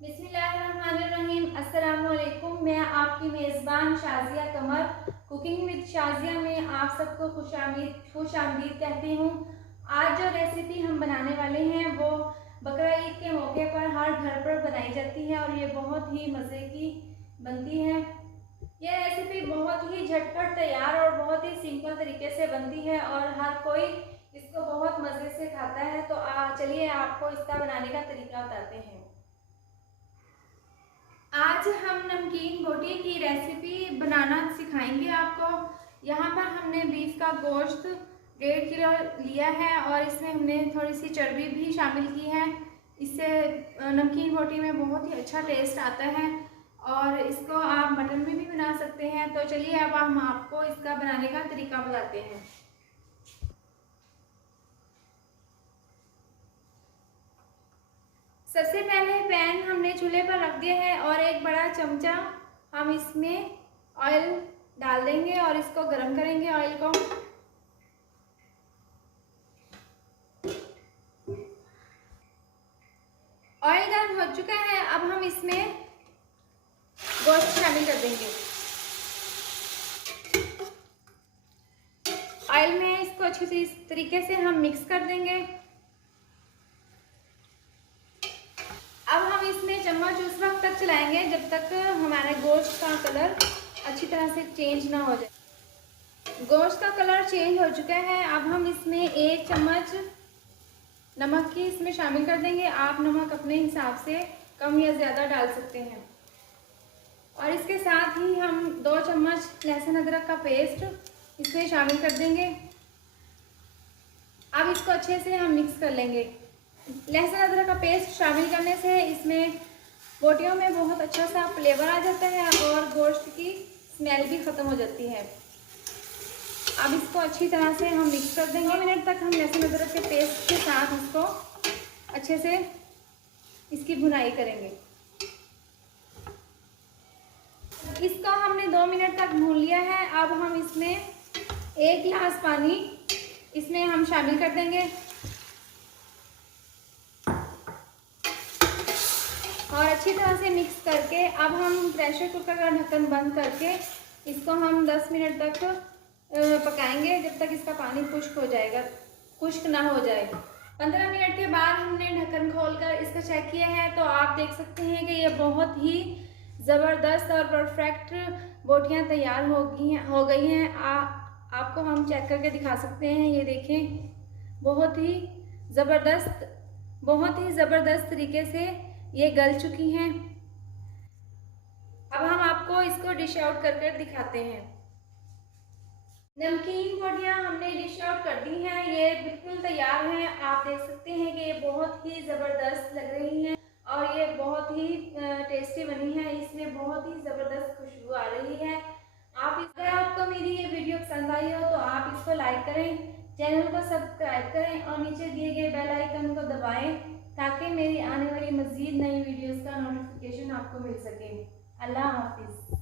बिस्मिल्लाहिर्रहमानिर्रहीम। अस्सलामुअलैकुम। मैं आपकी मेज़बान शाज़िया कमर कुकिंग विद शाज़िया में आप सबको खुश आमदीद कहती हूँ। आज जो रेसिपी हम बनाने वाले हैं वो बकरा ईद के मौके पर हर घर पर बनाई जाती है और ये बहुत ही मज़े की बनती है। ये रेसिपी बहुत ही झटपट तैयार और बहुत ही सिंपल तरीके से बनती है और हर कोई इसको बहुत मज़े से खाता है। तो चलिए आपको इसका बनाने का तरीका बताते हैं। आज हम नमकीन बोटी की रेसिपी बनाना सिखाएंगे आपको। यहाँ पर हमने बीफ का गोश्त 1.5 किलो लिया है और इसमें हमने थोड़ी सी चर्बी भी शामिल की है। इससे नमकीन बोटी में बहुत ही अच्छा टेस्ट आता है और इसको आप मटन में भी बना सकते हैं। तो चलिए अब हम आपको इसका बनाने का तरीका बताते हैं। सबसे पहले पैन हमने चूल्हे पर रख दिया है और एक बड़ा चमचा हम इसमें ऑयल डाल देंगे और इसको गर्म करेंगे। ऑयल को ऑयल गर्म हो चुका है। अब हम इसमें गोश्त शामिल कर देंगे। ऑयल में इसको अच्छे से इस तरीके से हम मिक्स कर देंगे। अब हम इसमें चम्मच उस वक्त तक चलाएंगे जब तक हमारे गोश्त का कलर अच्छी तरह से चेंज ना हो जाए। गोश्त का कलर चेंज हो चुका है। अब हम इसमें 1 चम्मच नमक की इसमें शामिल कर देंगे। आप नमक अपने हिसाब से कम या ज़्यादा डाल सकते हैं। और इसके साथ ही हम 2 चम्मच लहसुन अदरक का पेस्ट इसमें शामिल कर देंगे। अब इसको अच्छे से हम मिक्स कर लेंगे। लहसुन अदरक का पेस्ट शामिल करने से इसमें बोटियों में बहुत अच्छा सा फ्लेवर आ जाता है और गोश्त की स्मेल भी ख़त्म हो जाती है। अब इसको अच्छी तरह से हम मिक्स कर देंगे। 2 मिनट तक हम लहसुन अदरक के पेस्ट के साथ इसको अच्छे से इसकी भुनाई करेंगे। इसको हमने 2 मिनट तक भून लिया है। अब हम इसमें 1 गिलास पानी इसमें हम शामिल कर देंगे और अच्छी तरह से मिक्स करके अब हम प्रेशर कुकर का ढक्कन बंद करके इसको हम 10 मिनट तक पकाएंगे जब तक इसका पानी खुश्क ना हो जाए। 15 मिनट के बाद हमने ढक्कन खोलकर इसको चेक किया है तो आप देख सकते हैं कि ये बहुत ही ज़बरदस्त और परफेक्ट बोटियां तैयार हो गई हैं। आपको हम चेक करके दिखा सकते हैं। ये देखें, बहुत ही ज़बरदस्त तरीके से ये गल चुकी हैं। अब हम आपको इसको डिश आउट करके दिखाते हैं। नमकीन बोटियां हमने डिश आउट कर दी हैं। ये बिल्कुल तैयार हैं। आप देख सकते हैं कि ये बहुत ही ज़बरदस्त लग रही हैं और ये बहुत ही टेस्टी बनी है। इसमें बहुत ही ज़बरदस्त खुशबू आ रही है। अगर आपको मेरी ये वीडियो पसंद आई हो तो आप इसको लाइक करें, चैनल को सब्सक्राइब करें और नीचे दिए गए बेल आइकन को दबाएं ताकि मेरी आने वाली मज़ीद नई वीडियोस का नोटिफिकेशन आपको मिल सके। अल्लाह हाफिज़।